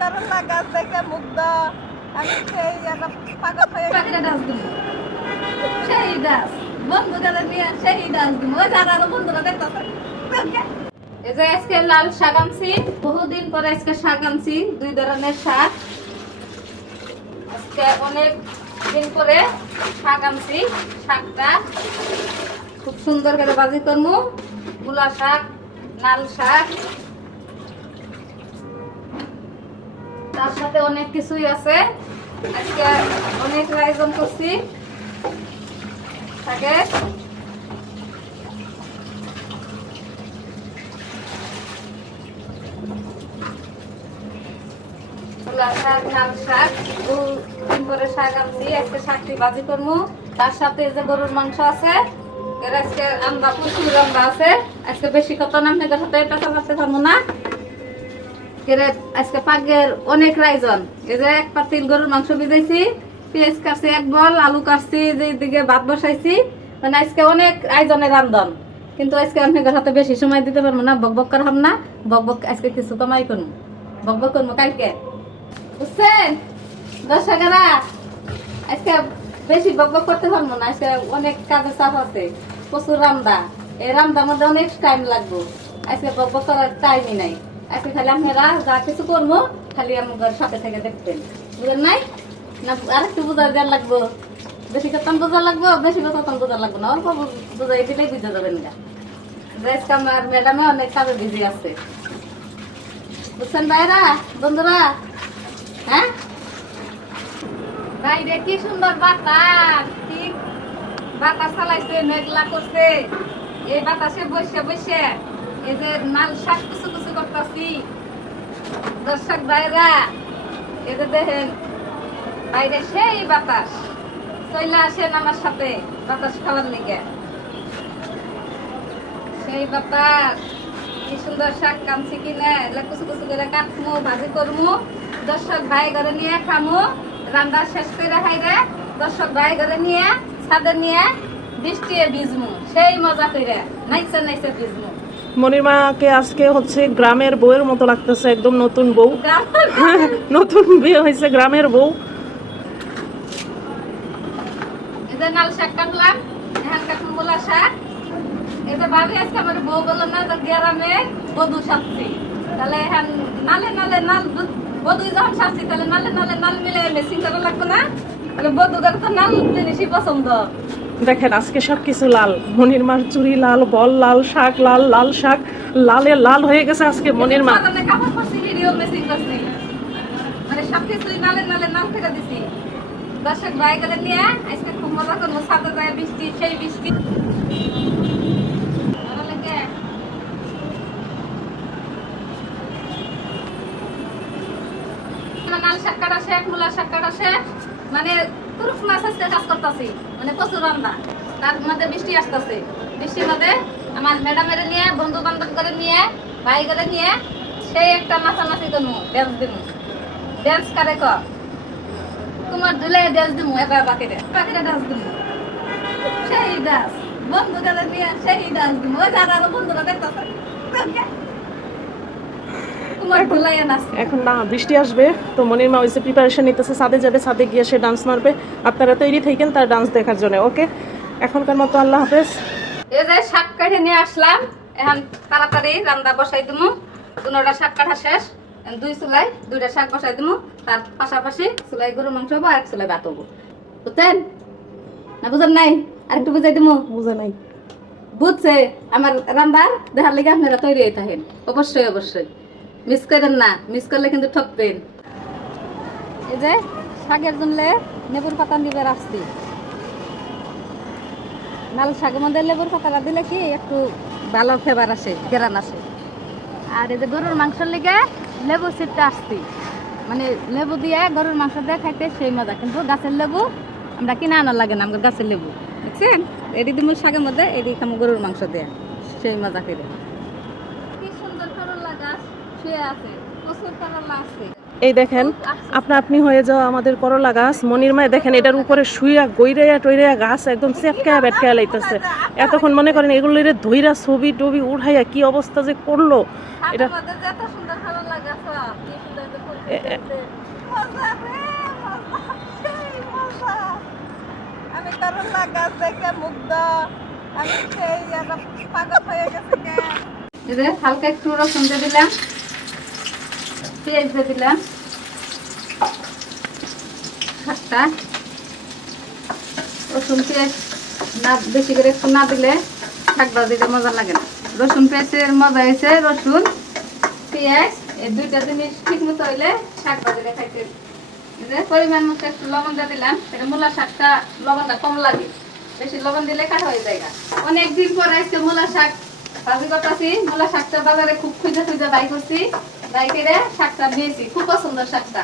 করলা গাছ দেখে মুগ্ধ। আমি সেই একটা পাগল হয়ে পাখিটা ডান্স দিব সেই ডান্স বন্ধুরা নিয়ে সেই ডান্স দিব ওই যারা আরো বন্ধুরা দেখতেছে এই যে আজকে লাল শাক আনছি বহুদিন পরে আজকে শাক আনছি 2 ধরনের শাক আজকে অনেক দিন পরে শাক আনছি শাকটা খুব সুন্দর করে ভাজি করবো মূলা শাক লাল শাক তার সাথে অনেক কিছুই আছে আজকে অনেক আয়োজন করছি থাকে মূলা শাক লাল শাক দুদিন পরে শাক আনছি আজকে শাকটি ভাজি করবো তার সাথে যে গরুর মাংস আছে এর আজকে আমরা প্রচুর আমরা আছে আজকে বেশি কত নাম নেই সাথে পেঁচা করতে পারবো না আজকে পাকের অনেক আয়োজন এই যে এক পাতিল গরুর মাংস ভিজাইছি পেঁয়াজ কাটছি এক বল আলু কাটছি যেদিকে ভাত বসাইছি মানে আজকে অনেক আয়োজনের রান্ধন কিন্তু আজকে আপনাদের সাথে বেশি সময় দিতে পারবো না বকবক করাম না বকবক আজকে কিছু কমাই করবো বকবক করবো কালকে বুঝছেন দর্শকেরা আজকে বেশি বকবক করতে পারবো না আজকে অনেক কাজের চাপ আছে প্রচুর রান্দা এই রান্দার মধ্যে অনেক টাইম লাগবে আজকে বকবক করার টাইমই নাই আজকে খালি আপনারা যা কিছু করবো খালি আমার সাথে থেকে দেখবেন বুঝলেন নাই না আরেকটু বোঝা দেওয়ার লাগবো বেশি কতক্ষণ বোঝা লাগবো বেশি কতক্ষণ বোঝা লাগবো না অল্প বোঝাই দিলেই বুঝে যাবেন না আজকে আমার ম্যাডামে অনেক কাজে বিজি আছে বুঝছেন ভাইরা বন্ধুরা হ্যাঁ বাইরে কি সুন্দর বাতাস ঠিক বাতাস চালাইছে মেঘলা করছে এই বাতাসে বসে বসে এই যে নাল শাক কুচু কুচু করতেছি দর্শক ভাইরা এই যে দেখেন বাইরে সেই বাতাস চলে আসেন আমার সাথে বাতাস খাওয়ার লিগে সেই বাতাস কি সুন্দর শাক কামছি কিনে কুচু কুচু করে কাটমু ভাজি করমু দর্শক ভাই ঘরে নিয়ে খামু রান্না শেষ করে খাইরে দর্শক ভাই ঘরে নিয়ে ছাদে নিয়ে বৃষ্টি ভিজমু সেই মজা করে নাইছে নাইছে ভিজমু মনির মাকে আজকে হচ্ছে গ্রামের বউয়ের মতো লাগতেছে একদম নতুন বউ নতুন বিয়ে হয়েছে গ্রামের বউ এই যে নাল শাক কাটলাম এখন কাটুন মূলা শাক এই যে ভাবি আজকে আমার বউ বললো না যে গ্রামে বধূ সাজছি তাহলে এখন নালে নালে নাল বধূ যখন সাজছি তাহলে নালে নালে নাল মিলে মেশিন করা লাগবে না তাহলে বধূদের তো নাল জিনিসই পছন্দ দেখেন আজকে সবকিছু লাল মনির মার চুড়ি লাল বল লাল শাক লাল লাল শাক লালে লাল হয়ে গেছে আজকে মনির মা কাপড় পরছি ভিডিও মেশিন করছি মানে সবকিছুই নালে নালে নাল ফেলে দিছি দর্শক ভাই করে নিয়ে আজকে খুব মজা করবো সাথে যায় বৃষ্টি সেই বৃষ্টি নাল শাক কাটা শেখ মূলা শাক কাটা শেখ মানে পুরুষ মাছ আজকে কাজ করতেছি মানে প্রচুর রান্না তার মধ্যে বৃষ্টি আসতেছে বৃষ্টির মধ্যে আমার ম্যাডামের নিয়ে বন্ধু বান্ধব করে নিয়ে ভাই করে নিয়ে সেই একটা নাচানাচি করবো ড্যান্স দিব ড্যান্স কারে কর তোমার দুলে ড্যান্স দিব এবার বাকিরে বাকিরে ডান্স দিব সেই ডান্স বন্ধু করে নিয়ে সেই ডান্স দিব ওই যারা আরো বন্ধুরা দেখতেছে এখন না বৃষ্টি আসবে তো মনির মা হয়েছে প্রিপারেশন নিতেছে ছাদে যাবে ছাদে গিয়ে সে ডান্স মারবে আপনারা তৈরি থাকেন তার ডান্স দেখার জন্য ওকে এখনকার মতো আল্লাহ হাফেজ এই যে শাক কাটে নিয়ে আসলাম এখন তাড়াতাড়ি রান্না বসাই দিমু দুটা শাক কাটা শেষ দুই চুলাই দুইটা শাক বসাই দিমু তার পাশাপাশি চুলাই গরুর মাংস হবো আর এক চুলাই ভাত হবো বুঝছেন না বুঝেন নাই আর একটু বুঝাই দিমু বুঝে নাই বুঝছে আমার রান্নার দেখার লেগে আপনারা তৈরি হয়ে থাকেন অবশ্যই অবশ্যই মিস করেন না মিস করলে কিন্তু ঠকবেন এই যে শাকের জন্য লেবুর পাতা দিবে রাখছি নাল শাকের মধ্যে লেবুর পাতাটা দিলে কি একটু ভালো ফ্লেভার আসে ঘেরান আসে আর এই যে গরুর মাংসের লেগে লেবু সিটটা আসছি মানে লেবু দিয়ে গরুর মাংস দিয়ে খাইতে সেই মজা কিন্তু গাছের লেবু আমরা কিনে আনার লাগে না আমাদের গাছের লেবু দেখছেন এটি দিব শাকের মধ্যে এটি খামো গরুর মাংস দেয়া সেই মজা করে কি সুন্দর করলা গাছ শুয়ে আছে প্রচুর করলা আছে এই দেখেন আপনা আপনি হয়ে যাওয়া আমাদের করলা গাছ। মনির মায় দেখেন এটার উপরে শুইয়া গইরাইয়া টইরাইয়া গাছ একদম চেপকায়া বেটকায়া লাইতেছে। এতক্ষণ মনে করেন এগুলো ধইরা ছবি টবি উঠাইয়া কি অবস্থা যে করলো এটা। এত সুন্দর ভালো লাগে কি সুন্দর যে ফুল ফুটেছে। মজা রে মজা, সেই মজা। আমি করলা গাছ দেখে মুগ্ধ। আমি সেই পাগল হয়ে গেছি গে। এই যে হালকা একটু রসুন দিয়ে দিলাম, পেঁয়াজ দিয়ে দিলাম, শাকটা রসুন পেঁয়াজ না বেশি করে একটু না দিলে শাক ভাজিতে মজা লাগে না। রসুন পেঁয়াজের মজা হয়েছে রসুন পেঁয়াজ এই দুইটা জিনিস ঠিক মতো হইলে শাক ভাজিতে খাইতে। পরিমাণ মতো একটু লবণ দিয়ে দিলাম। এটা মূলা শাকটা লবণটা কম লাগে, বেশি লবণ দিলে কাটা হয়ে যায়। অনেকদিন পরে আজকে মূলা শাক ভাজি করতেছি। মূলা শাকটা বাজারে খুব খুঁজে খুঁজে বাই করছি, বাই করে শাকটা নিয়েছি। খুব পছন্দ শাকটা,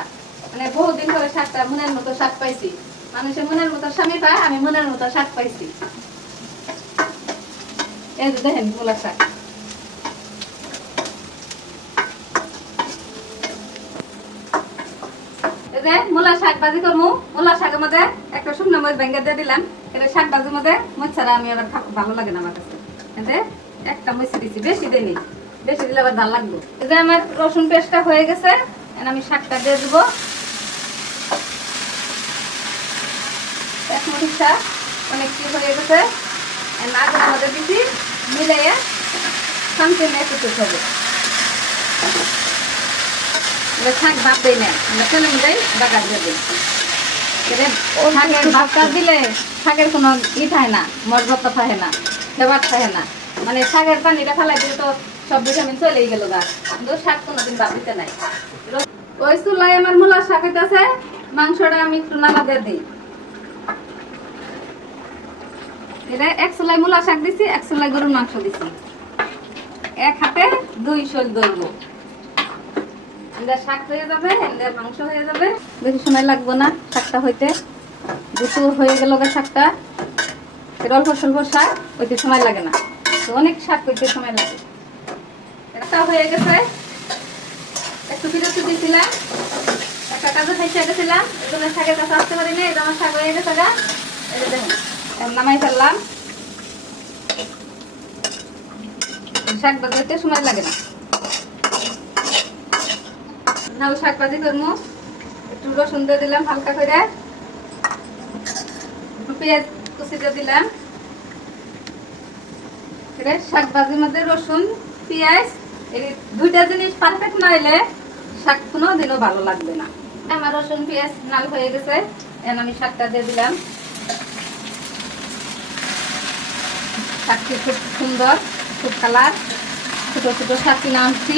মানে বহুদিন ধরে শাকটা মনের মতো শাক পাইছি। মানুষের মনের মতো স্বামী পায়, আমি মনের মতো শাক পাইছি। এই যে দেখেন মূলা শাক। এই যে মূলা শাক ভাজি করবো। মূলা শাকের মধ্যে একটা শুকনো মরিচ ভেঙে দিয়ে দিলাম। এটা শাক ভাজির মধ্যে মরিচ ছাড়া আমি আবার ভালো লাগে না আমার কাছে। এতে একটা মরিচ দিচ্ছি, বেশি দিইনি, বেশি দিলে আবার ভালো লাগবে। এই যে আমার রসুন পেস্টটা হয়ে গেছে, আমি শাকটা দিয়ে দেবো। এক মরিচটা অনেক কি হয়ে গেছে, আগুনের মধ্যে দিচ্ছি, মিলাইয়া শান্তি নিয়ে একটু হবে। শাক ভাত দেয় না, আমরা তেলে মিলাই বাগা দিয়ে দিই। শাকের ভাতটা দিলে শাকের কোনো ই থাকে না, মজবত থাকে না, ফেভার থাকে না। মানে শাকের পানিটা ফেলাই দিলে তো সব ভিটামিন চলেই গেল গা, কিন্তু শাক কোনোদিন ভাত দিতে নাই। ওই চুলাই আমার মূলা শাক হইতেছে, মাংসটা আমি একটু নালা দিয়ে দিই। এটা এক চুলাই মূলা শাক দিছি, এক চুলাই গরুর মাংস দিছি। এক হাতে 2 শোল ধরবো। শাক হয়ে যাবে, মাংস হয়ে যাবে, বেশি সময় লাগবে না শাকটা হইতে। দুটো হয়ে গেল শাকটা, অল্প স্বল্প শাক হইতে সময় লাগে না, অনেক শাক হইতে সময় লাগে। একটা হয়ে গেছে, একটু বিরতি দিয়েছিলাম, একটা কাজে খাইছে গেছিলাম, এই জন্য শাকের কাছে আসতে পারি না। এই আমার শাক হয়ে গেছে গা, এই যে দেখুন নামাই ফেললাম। শাক বাজাইতে সময় লাগে না। লাল শাক ভাজি করবো, একটু রসুন দিয়ে দিলাম হালকা করে, একটু পেঁয়াজ কুচি দিয়ে দিলাম। শাক ভাজির মধ্যে রসুন পেঁয়াজ এই দুইটা জিনিস পারফেক্ট না হইলে শাক কোনো দিনও ভালো লাগবে না। আমার রসুন পেঁয়াজ লাল হয়ে গেছে, এখন আমি শাকটা দিয়ে দিলাম। শাকটি খুব সুন্দর, খুব কালার, ছোট ছোট শাক কিনে আনছি।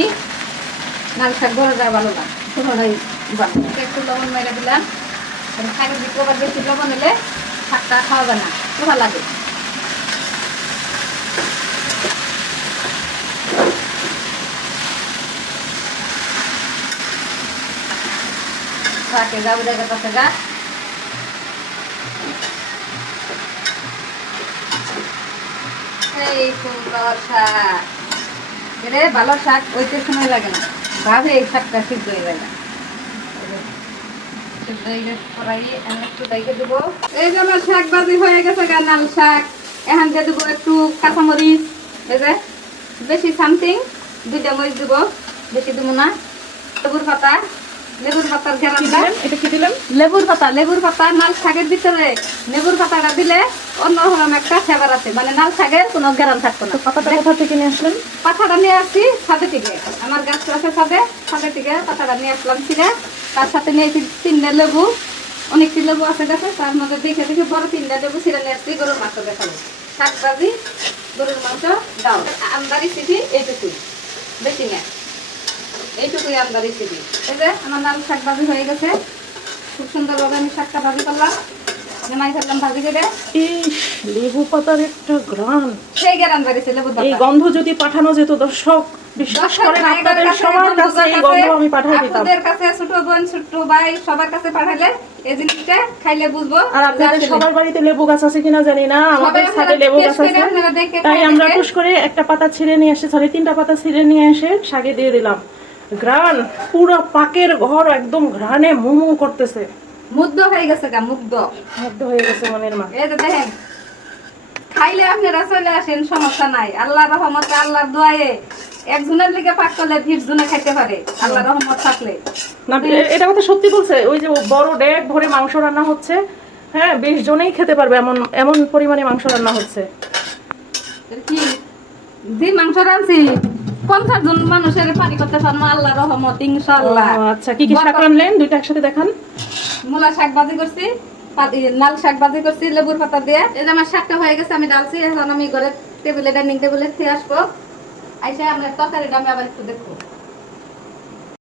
লাল শাক বড় যায় ভালো না, ছোটটাই ভালো। একটু লবণ মেরে দিলাম। শাকের দিকে আবার বেশি লবণ হলে শাকটা খাওয়া যায় না, ভালো লাগে। শাকে যাবো জায়গা কাছে গা। এই সুন্দর শাক, এরে ভালো শাক ওইতে সময় লাগে না, ভাবে এই শাকটা সিদ্ধ হয়ে যায় না। এই যে আমার শাক ভাজি হয়ে গেছে গা, লাল শাক। এখন দিয়ে দেবো একটু কাঁচামরিচ, এই যে বেশি সামথিং 2টা মরিচ দেবো, বেশি দেবো না। লেবুর পাতা, লেবুর পাতার ঘেরানটা, এটা কি দিলেন? লেবুর পাতা, লেবুর পাতা লাল শাকের ভিতরে লেবুর পাতাটা দিলে অন্যরকম একটা ফ্লেভার আছে, মানে লাল শাকের কোনো ঘেরান থাকতো না। পাতাটা কোথা থেকে নিয়ে আসলেন? পাতাটা নিয়ে আসছি ছাদে থেকে, আমার গাছ আছে ছাদে, ছাদে থেকে পাতাটা নিয়ে আসলাম ছিঁড়ে। তার সাথে নিয়েছি 3টা লেবু, অনেকটি লেবু আছে গাছে, তার মধ্যে দেখে দেখে বড় 3টা লেবু ছিঁড়ে নিয়ে আসছি। গরুর মাংস দেখাবো, শাক ভাজি গরুর মাংস দাও। আমরা রেসিপি এইটুকুই, বেশি না, এইটুকুই আমরা রেসিপি। এই যে আমার লাল শাক ভাজি হয়ে গেছে, খুব সুন্দরভাবে আমি শাকটা ভাজি করলাম, নামাই ফেললাম ভাজি করে। ইস, লেবু পাতার একটা ঘ্রাণ, সেই গেরান বাড়িছে লেবুর পাতা। এই গন্ধ যদি পাঠানো যেত দর্শক, বিশ্বাস করেন আপনাদের সবার কাছে এই গন্ধ আমি পাঠিয়ে দিতাম। আপনাদের কাছে, ছোট বোন ছোট ভাই সবার কাছে পাঠাইলে এই জিনিসটা খাইলে বুঝবো। আর আপনাদের সবার বাড়িতে লেবু গাছ আছে কিনা জানি না, আমাদের সাথে লেবু গাছ আছে, তাই আমরা টুস করে একটা পাতা ছিঁড়ে নিয়ে এসে, 3টা পাতা ছিঁড়ে নিয়ে এসে শাকে দিয়ে দিলাম। ঘ্রাণ পুরো পাকের ঘর একদম ঘ্রাণে মুমু করতেছে। মুগ্ধ হয়ে গেছে গা, মুগ্ধ। মুগ্ধ হয়ে গেছে মনির মা। এই যে দেখেন, খাইলে আপনারা চলে আসেন, সমস্যা নাই। আল্লাহ রহমতে, আল্লাহর দোয়ায়ে একজনের লিগে পাক করলে 20 জনে খাইতে পারে, আল্লাহ রহমত থাকলে। না এটা কথা সত্যি বলছে, ওই যে বড় ডেক ভরে মাংস রান্না হচ্ছে, হ্যাঁ 20 জনেই খেতে পারবে, এমন এমন পরিমাণে মাংস রান্না হচ্ছে। কি যে মাংস রাঁধছি 50 জন মানুষের পানি করতে পারবো আল্লাহ রহমত, ইনশাআল্লাহ। ও আচ্ছা, কি কি শাক রান্নলেন? দুইটা একসাথে দেখান। মূলা শাক ভাজি করছি, লাল শাক ভাজি করছি লেবুর পাতা দিয়ে। এই যে আমার শাকটা হয়ে গেছে, আমি ডালছি। এখন আমি ঘরে টেবিলে, ডাইনিং টেবিলে খেয়ে আসবো। আইসা আমরা তরকারিটা আমি আবার একটু দেখবো।